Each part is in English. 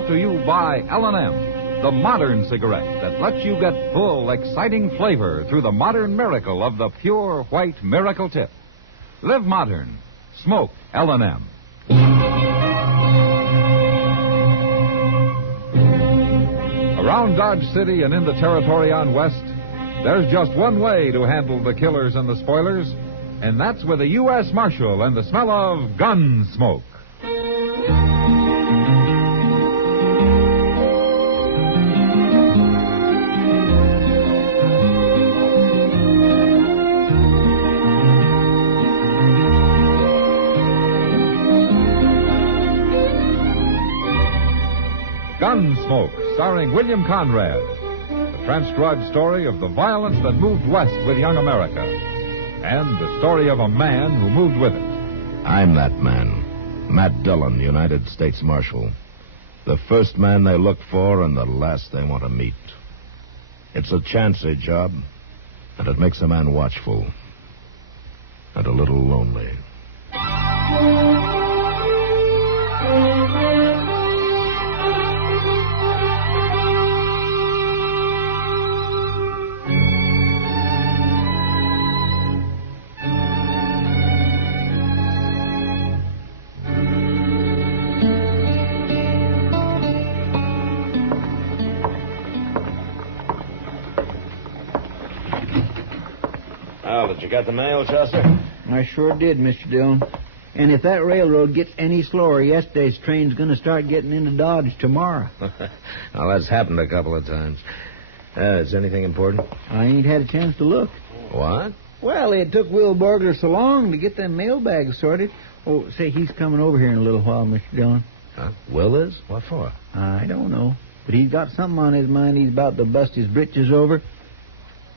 Brought to you by L&M, the modern cigarette that lets you get full, exciting flavor through the modern miracle of the pure white miracle tip. Live modern. Smoke L&M. Around Dodge City and in the territory on West, there's just one way to handle the killers and the spoilers, and that's with a U.S. Marshal and the smell of Gunsmoke. Gunsmoke, starring William Conrad. The transcribed story of the violence that moved west with young America. And the story of a man who moved with it. I'm that man. Matt Dillon, United States Marshal. The first man they look for and the last they want to meet. It's a chancy job, and it makes a man watchful. And a little lonely. Did you get the mail, Chester? I sure did, Mr. Dillon. And if that railroad gets any slower, yesterday's train's going to start getting into Dodge tomorrow. Well, that's happened a couple of times. Is anything important? I ain't had a chance to look. What? Well, it took Will Burglar so long to get them mailbags sorted. Oh, say, he's coming over here in a little while, Mr. Dillon. Huh? Will is? What for? I don't know. But he's got something on his mind he's about to bust his britches over.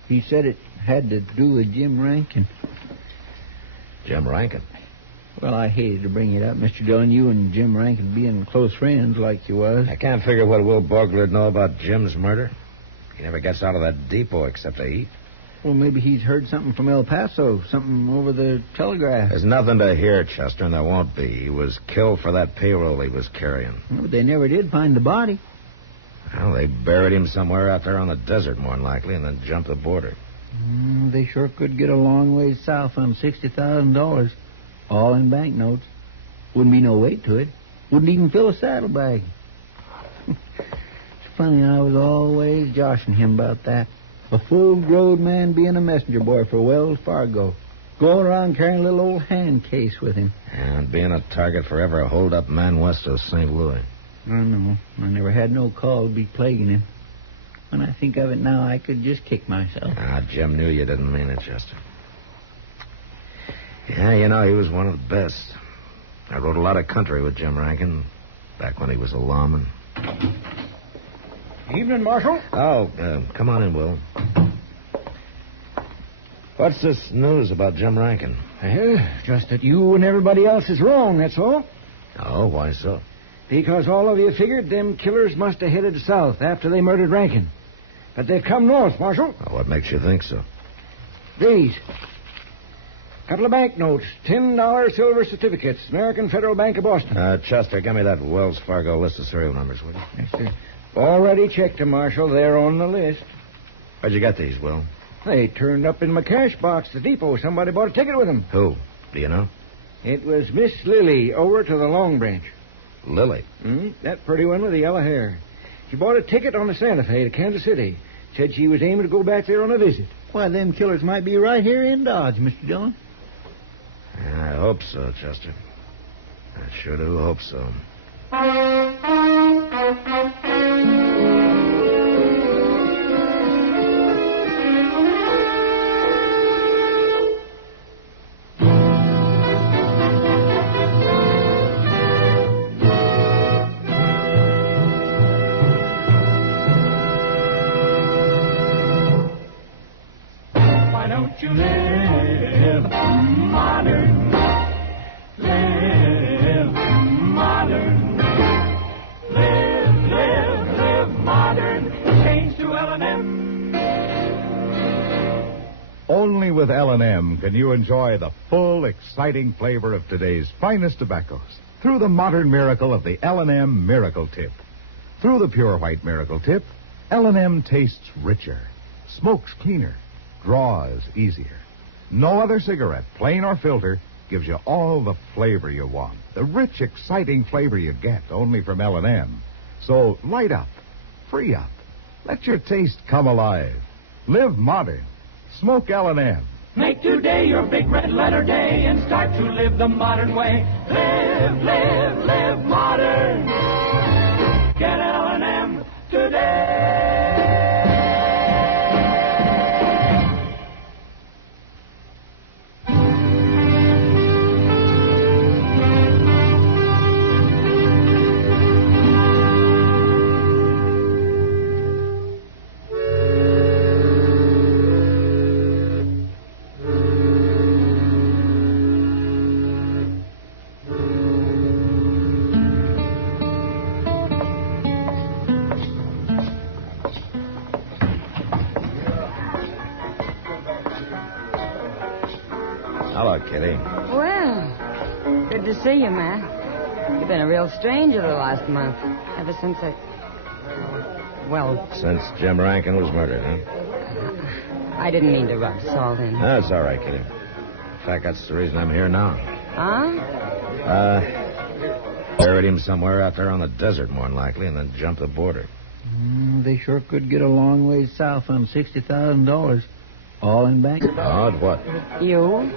He said it had to do with Jim Rankin. Jim Rankin? Well, I hated to bring it up, Mr. Dillon. You and Jim Rankin being close friends like you was. I can't figure what Will Burglar'd know about Jim's murder. He never gets out of that depot except to eat. Well, maybe he's heard something from El Paso, something over the telegraph. There's nothing to hear, Chester, and there won't be. He was killed for that payroll he was carrying. Well, but they never did find the body. Well, they buried him somewhere out there on the desert, more than likely, and then jumped the border. They sure could get a long ways south on $60,000, all in banknotes. Wouldn't be no weight to it. Wouldn't even fill a saddlebag. It's funny, I was always joshing him about that. A full-grown man being a messenger boy for Wells Fargo. Going around carrying a little old hand case with him. And being a target for every hold-up man west of St. Louis. I know. I never had no call to be plaguing him. When I think of it now, I could just kick myself. Jim knew you didn't mean it, Chester. Yeah, you know, he was one of the best. I rode a lot of country with Jim Rankin, back when he was a lawman. Evening, Marshal. Oh, come on in, Will. What's this news about Jim Rankin? Just that you and everybody else is wrong, that's all. Oh, why so? Because all of you figured them killers must have headed south after they murdered Rankin. But they've come north, Marshal. Well, what makes you think so? These. Couple of banknotes, $10 silver certificates, American Federal Bank of Boston. Chester, give me that Wells Fargo list of serial numbers, will you? Yes, sir. Already checked them, Marshal. They're on the list. Where'd you get these, Will? They turned up in my cash box at the depot. Somebody bought a ticket with them. Who? Do you know? It was Miss Lily over to the Long Branch. Lily? That pretty one with the yellow hair. She bought a ticket on the Santa Fe to Kansas City. Said she was aiming to go back there on a visit. Why, them killers might be right here in Dodge, Mr. Dillon. I hope so, Chester. I sure do hope so. Why don't you live modern? Live modern. Live modern. Change to L&M. Only with L&M can you enjoy the full, exciting flavor of today's finest tobaccos through the modern miracle of the L&M Miracle Tip. Through the pure white miracle tip, L&M tastes richer, smokes cleaner, draws easier. No other cigarette, plain or filter, gives you all the flavor you want. The rich, exciting flavor you get only from L&M. So light up, free up, let your taste come alive. Live modern. Smoke L&M. Make today your big red letter day and start to live the modern way. Live modern. Get L&M today. Hello, Kitty. Well, good to see you, Matt. You've been a real stranger the last month. Ever since Since Jim Rankin was murdered, huh? I didn't mean to rub salt in. That's all right, Kitty. In fact, that's the reason I'm here now. Huh? Buried him somewhere out there on the desert, more than likely, and then jumped the border. They sure could get a long ways south on $60,000. All in bank. Odd what? You?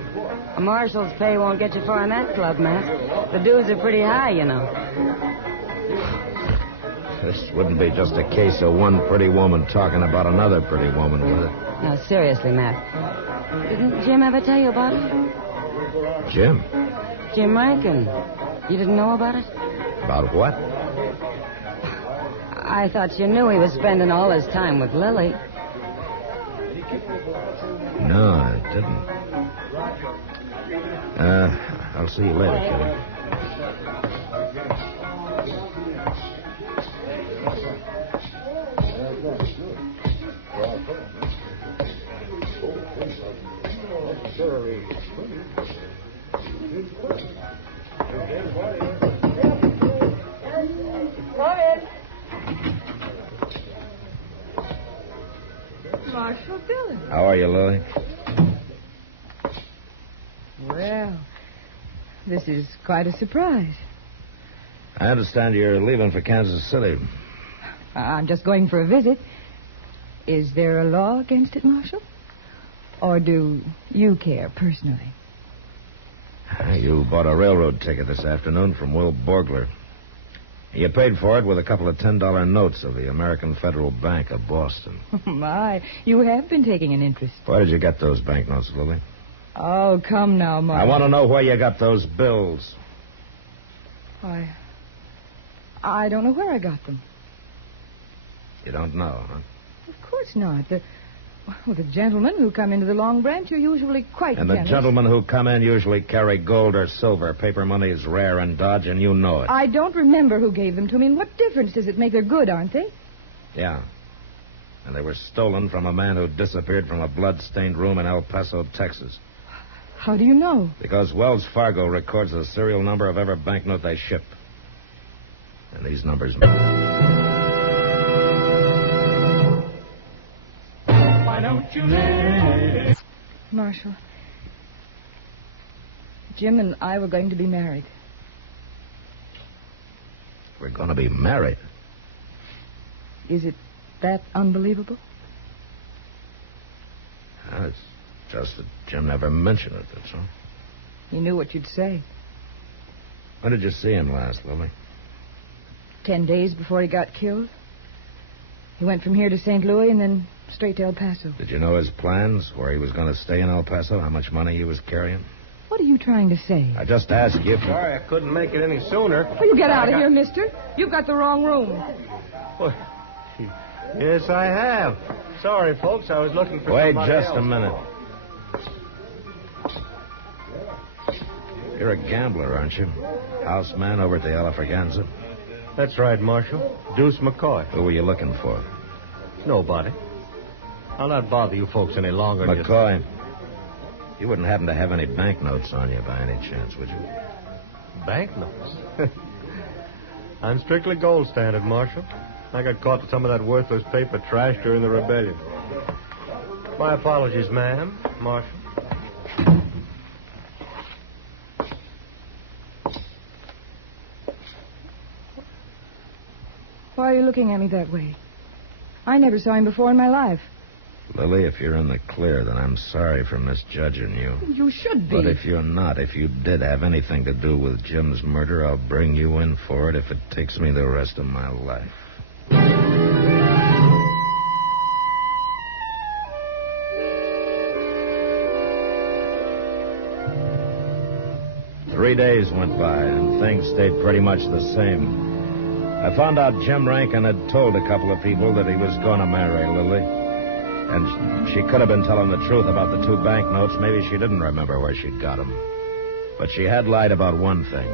A marshal's pay won't get you far in that club, Matt. The dues are pretty high, you know. This wouldn't be just a case of one pretty woman talking about another pretty woman, would it? Now, seriously, Matt. Didn't Jim ever tell you about it? Jim? Jim Rankin. You didn't know about it? About what? I thought you knew he was spending all his time with Lily. No, I didn't. I'll see you later, Kitty. Come in. Marshal Dillon. How are you, Lily? Well, this is quite a surprise. I understand you're leaving for Kansas City. I'm just going for a visit. Is there a law against it, Marshal? Or do you care personally? You bought a railroad ticket this afternoon from Will Borgler. You paid for it with a couple of $10 notes of the American Federal Bank of Boston. My, you have been taking an interest. Where did you get those banknotes, Lily? Oh, come now, Marshal. I want to know where you got those bills. I don't know where I got them. You don't know, huh? Of course not. The gentlemen who come into the Long Branch are usually quite And the generous. gentlemen who come in usually carry gold or silver. Paper money is rare in Dodge, and you know it. I don't remember who gave them to me. And what difference does it make? They're good, aren't they? Yeah. And they were stolen from a man who disappeared from a blood-stained room in El Paso, Texas. How do you know? Because Wells Fargo records the serial number of every banknote they ship. And these numbers... Why don't you live? Marshal, Jim and I were going to be married. We're going to be married. Is it that unbelievable? It's just that Jim never mentioned it, that's all. He knew what you'd say. When did you see him last, Lily? 10 days before he got killed. He went from here to St. Louis and then straight to El Paso. Did you know his plans, where he was going to stay in El Paso, how much money he was carrying? What are you trying to say? I just asked you if... Sorry, I couldn't make it any sooner. Will you get out of here, mister? You've got the wrong room. Well, yes, I have. Sorry, folks. I was looking for Wait somebody just else. a minute. You're a gambler, aren't you? Houseman over at the Elephant. That's right, Marshal. Deuce McCoy. Who were you looking for? Nobody. I'll not bother you folks any longer. McCoy. You wouldn't happen to have any banknotes on you by any chance, would you? Banknotes? I'm strictly gold standard, Marshal. I got caught with some of that worthless paper trash during the rebellion. My apologies, ma'am. Marshal. Why are you looking at me that way? I never saw him before in my life. Lily, if you're in the clear, then I'm sorry for misjudging you. You should be. But if you're not, if you did have anything to do with Jim's murder, I'll bring you in for it if it takes me the rest of my life. 3 days went by, and things stayed pretty much the same. I found out Jim Rankin had told a couple of people that he was going to marry Lily. And she could have been telling the truth about the 2 banknotes. Maybe she didn't remember where she'd got them. But she had lied about one thing,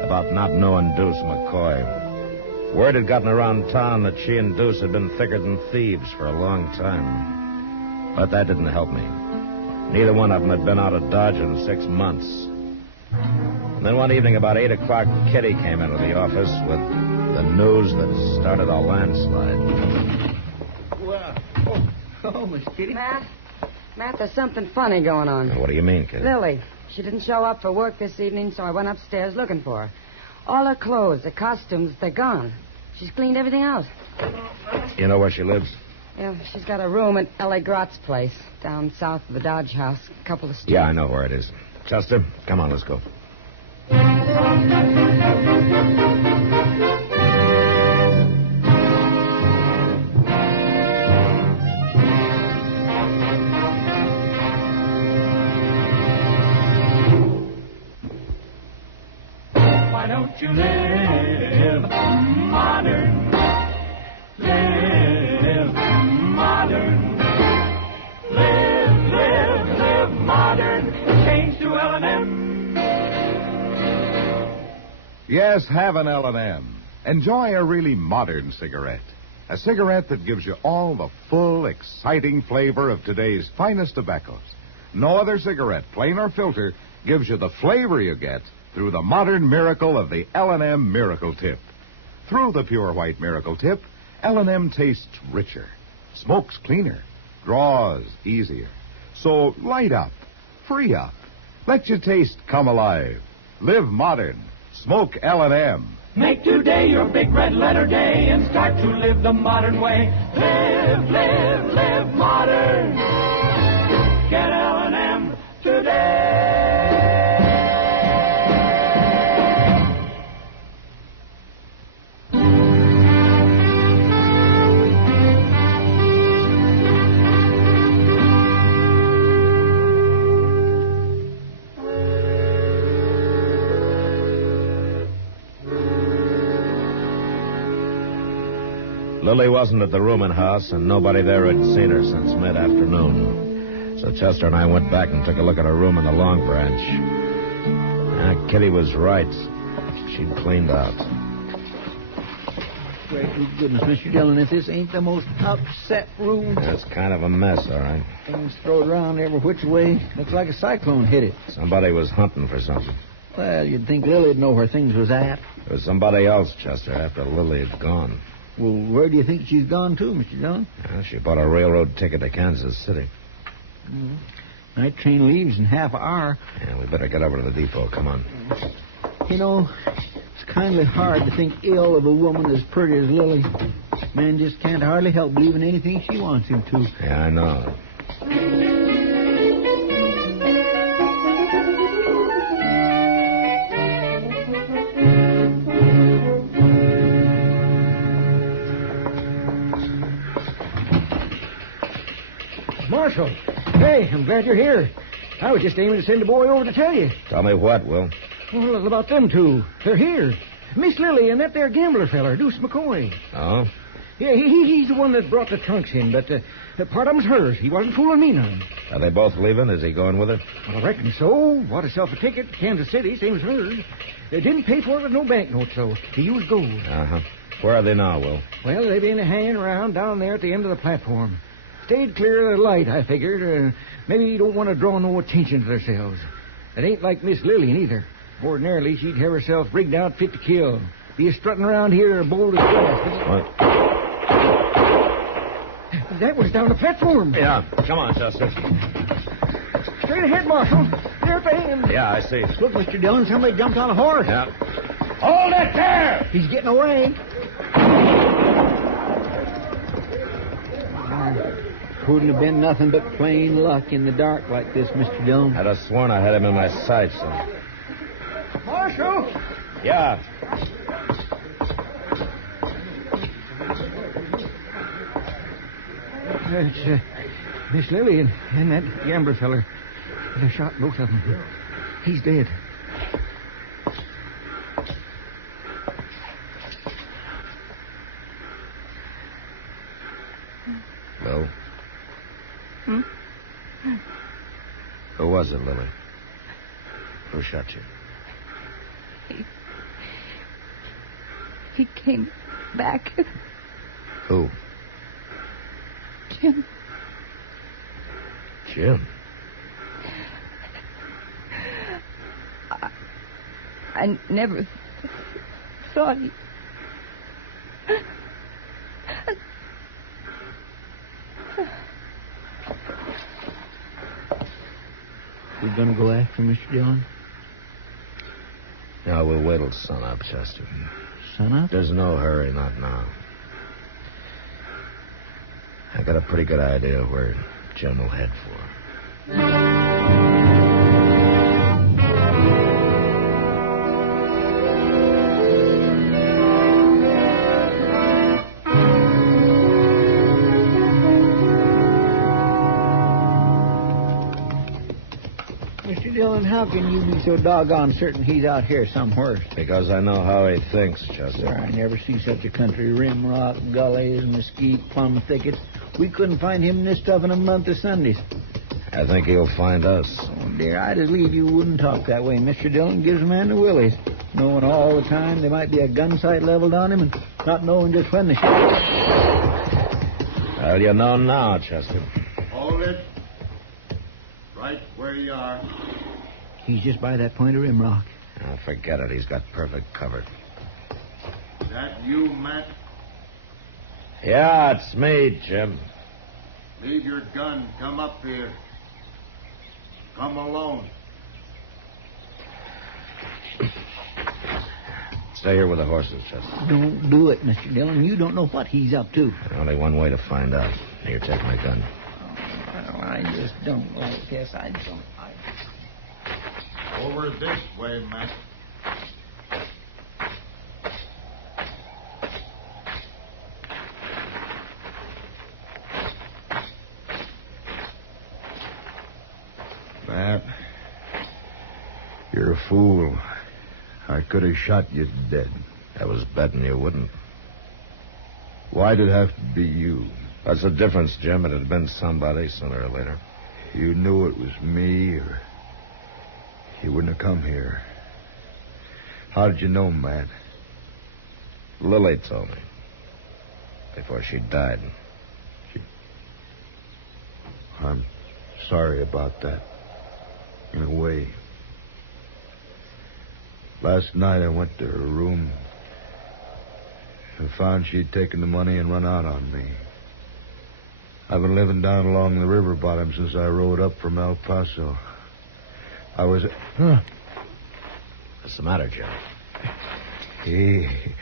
about not knowing Deuce McCoy. Word had gotten around town that she and Deuce had been thicker than thieves for a long time. But that didn't help me. Neither one of them had been out of Dodge in 6 months. And then one evening about 8 o'clock, Kitty came into the office with the news that started a landslide. Wow. Oh, Miss Kitty. Matt, there's something funny going on. Now, what do you mean, Kitty? Lily. She didn't show up for work this evening, so I went upstairs looking for her. All her clothes, her costumes, they're gone. She's cleaned everything out. You know where she lives? Yeah, she's got a room at L.A. Grott's place, down south of the Dodge House, a couple of streets. Yeah, I know where it is. Chester, come on, let's go. Why don't you live modern? Live modern. Live modern. Change to L&M. Yes, have an L&M. Enjoy a really modern cigarette. A cigarette that gives you all the full, exciting flavor of today's finest tobaccos. No other cigarette, plain or filter, gives you the flavor you get through the modern miracle of the L&M Miracle Tip. Through the pure white Miracle Tip, L&M tastes richer, smokes cleaner, draws easier. So light up, free up, let your taste come alive. Live modern. Smoke L&M. Make today your big red letter day and start to live the modern way. Live modern. Get L&M today. Lily wasn't at the rooming house, and nobody there had seen her since mid-afternoon. So Chester and I went back and took a look at her room in the Long Branch. Kitty was right. She'd cleaned out. Great goodness, Mr. Dillon, if this ain't the most upset room. It's kind of a mess, all right. Things thrown around every which way. Looks like a cyclone hit it. Somebody was hunting for something. Well, you'd think Lily'd know where things was at. There was somebody else, Chester, after Lily had gone. Well, where do you think she's gone to, Mr. Dillon? She bought a railroad ticket to Kansas City. Mm-hmm. Night train leaves in half an hour. Yeah, we better get over to the depot. Come on. You know, it's kindly hard to think ill of a woman as pretty as Lily. Man just can't hardly help believing anything she wants him to. Yeah, I know. Marshal, hey, I'm glad you're here. I was just aiming to send a boy over to tell you. Tell me what, Will? Well, about them two. They're here. Miss Lily and that there gambler feller, Deuce McCoy. Oh? Yeah, he's the one that brought the trunks in, but part of them's hers. He wasn't fooling me none. Are they both leaving? Is he going with her? Well, I reckon so. Bought herself a ticket to Kansas City, same as hers. They didn't pay for it with no banknotes, though. He used gold. Uh-huh. Where are they now, Will? Well, they've been hanging around down there at the end of the platform. Stayed clear of the light, I figured. Maybe you don't want to draw no attention to themselves. It ain't like Miss Lily, neither. Ordinarily, she'd have herself rigged out fit to kill. Be strutting around here bold as brass. What? That was down the platform. Yeah, come on, Chester. Straight ahead, Marshal. There at the end. Yeah, I see. Look, Mr. Dillon, somebody jumped on a horse. Yeah. Hold it there! He's getting away. Couldn't have been nothing but plain luck in the dark like this, Mr. Dillon. I'd have sworn I had him in my sights. Marshal! Yeah. It's Miss Lily and that gambler feller. They shot both of them. He's dead. Well? Who was it, Lily? Who shot you? He came back. Who? Jim. Jim? I never thought he... We're going to go after Mr. Dillon? No, we'll wait till sunup, Chester. Sunup? There's no hurry, not now. I got a pretty good idea of where Jim will head for. Mr. Dillon, how can you be so doggone certain he's out here somewhere? Because I know how he thinks, Chester. Sir, I never see such a country. Rim rock, gullies, mesquite, plum thickets. We couldn't find him this tough in a month of Sundays. I think he'll find us. Oh, dear, I'd as leave you wouldn't talk that way. Mr. Dillon gives a man the willies, knowing all the time there might be a gun sight leveled on him and not knowing just when the shot. Well, you know now, Chester. Hold it. Right where you are. He's just by that point of rim rock. Oh, forget it. He's got perfect cover. Is that you, Matt? Yeah, it's me, Jim. Leave your gun. Come up here. Come alone. Stay here with the horses, Chester. Don't do it, Mr. Dillon. You don't know what he's up to. Only one way to find out. Here, take my gun. Well, I just don't like this. I don't like it. Over this way, Matt. Matt, you're a fool. I could have shot you dead. I was betting you wouldn't. Why'd it have to be you? That's the difference, Jim. It'd have been somebody sooner or later. You knew it was me, or you wouldn't have come here. How did you know, Matt? Lily told me. Before she died. I'm sorry about that. In a way. Last night I went to her room and found she'd taken the money and run out on me. I've been living down along the river bottom since I rode up from El Paso. I was... What's the matter, Jim? It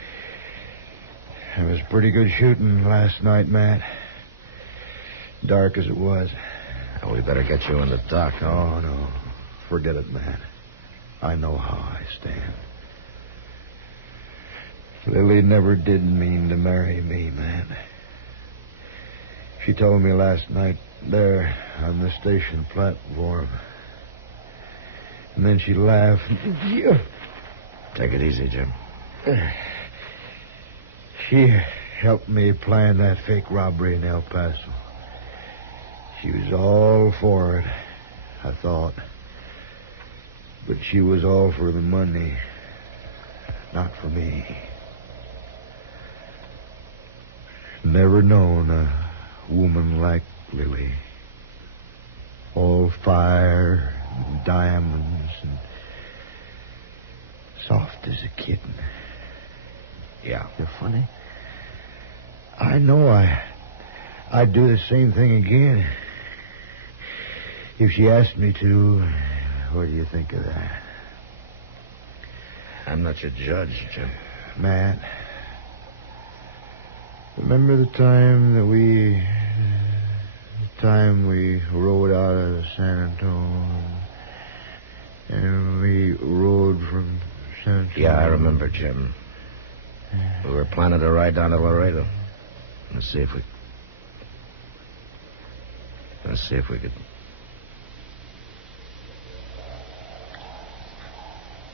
was pretty good shooting last night, Matt. Dark as it was. Well, we better get you in the dock. Oh, no. Forget it, Matt. I know how I stand. Lily never did mean to marry me, Matt. She told me last night there on the station platform. And then she laughed. Take it easy, Jim. She helped me plan that fake robbery in El Paso. She was all for it, I thought. But she was all for the money, not for me. Never known a woman like Lily. All fire and diamonds and soft as a kitten. Yeah. You're funny. I know I'd do the same thing again. If she asked me to, what do you think of that? I'm not your judge, Jim. Matt, remember the time we rode out of San Antonio, and we rode from San Antonio? Yeah, I remember, Jim. We were planning to ride down to Laredo. Let's see if we could.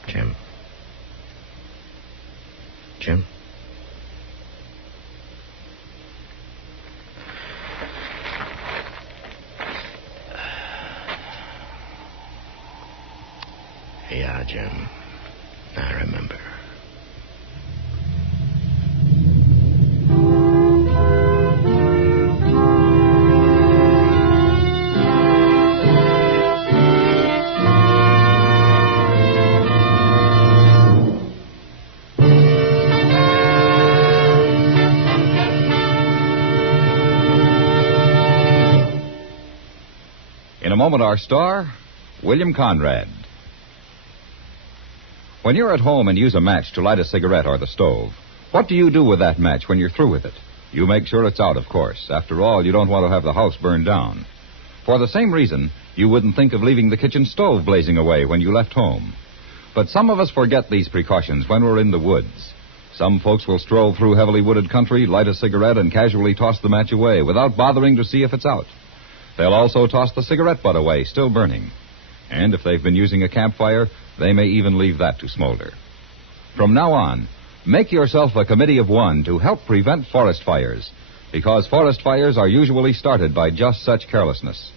Jim? Yeah, Jim. I remember. In a moment, our star, William Conrad. When you're at home and use a match to light a cigarette or the stove, what do you do with that match when you're through with it? You make sure it's out, of course. After all, you don't want to have the house burned down. For the same reason, you wouldn't think of leaving the kitchen stove blazing away when you left home. But some of us forget these precautions when we're in the woods. Some folks will stroll through heavily wooded country, light a cigarette, and casually toss the match away without bothering to see if it's out. They'll also toss the cigarette butt away, still burning. And if they've been using a campfire, they may even leave that to smolder. From now on, make yourself a committee of one to help prevent forest fires, because forest fires are usually started by just such carelessness.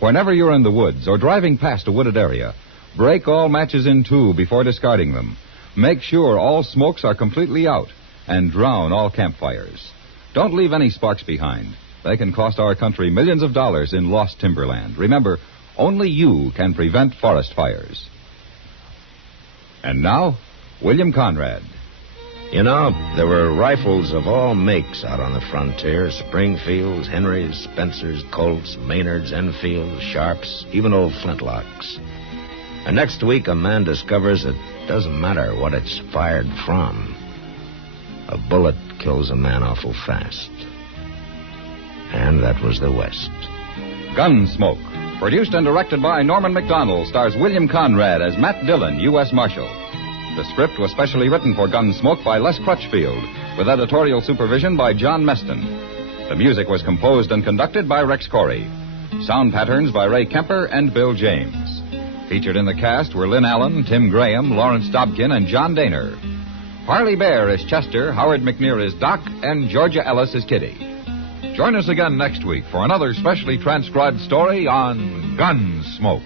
Whenever you're in the woods or driving past a wooded area, break all matches in two before discarding them. Make sure all smokes are completely out, and drown all campfires. Don't leave any sparks behind. They can cost our country millions of dollars in lost timberland. Remember, only you can prevent forest fires. And now, William Conrad. You know, there were rifles of all makes out on the frontier. Springfields, Henrys, Spencers, Colts, Maynards, Enfields, Sharps, even old flintlocks. And next week, a man discovers it doesn't matter what it's fired from. A bullet kills a man awful fast. And that was the West. Gunsmoke, produced and directed by Norman Macdonnell, stars William Conrad as Matt Dillon, U.S. Marshal. The script was specially written for Gunsmoke by Les Crutchfield, with editorial supervision by John Meston. The music was composed and conducted by Rex Corey. Sound patterns by Ray Kemper and Bill James. Featured in the cast were Lynn Allen, Tim Graham, Lawrence Dobkin, and John Daner. Parley Bear is Chester, Howard McNear is Doc, and Georgia Ellis is Kitty. Join us again next week for another specially transcribed story on Gunsmoke.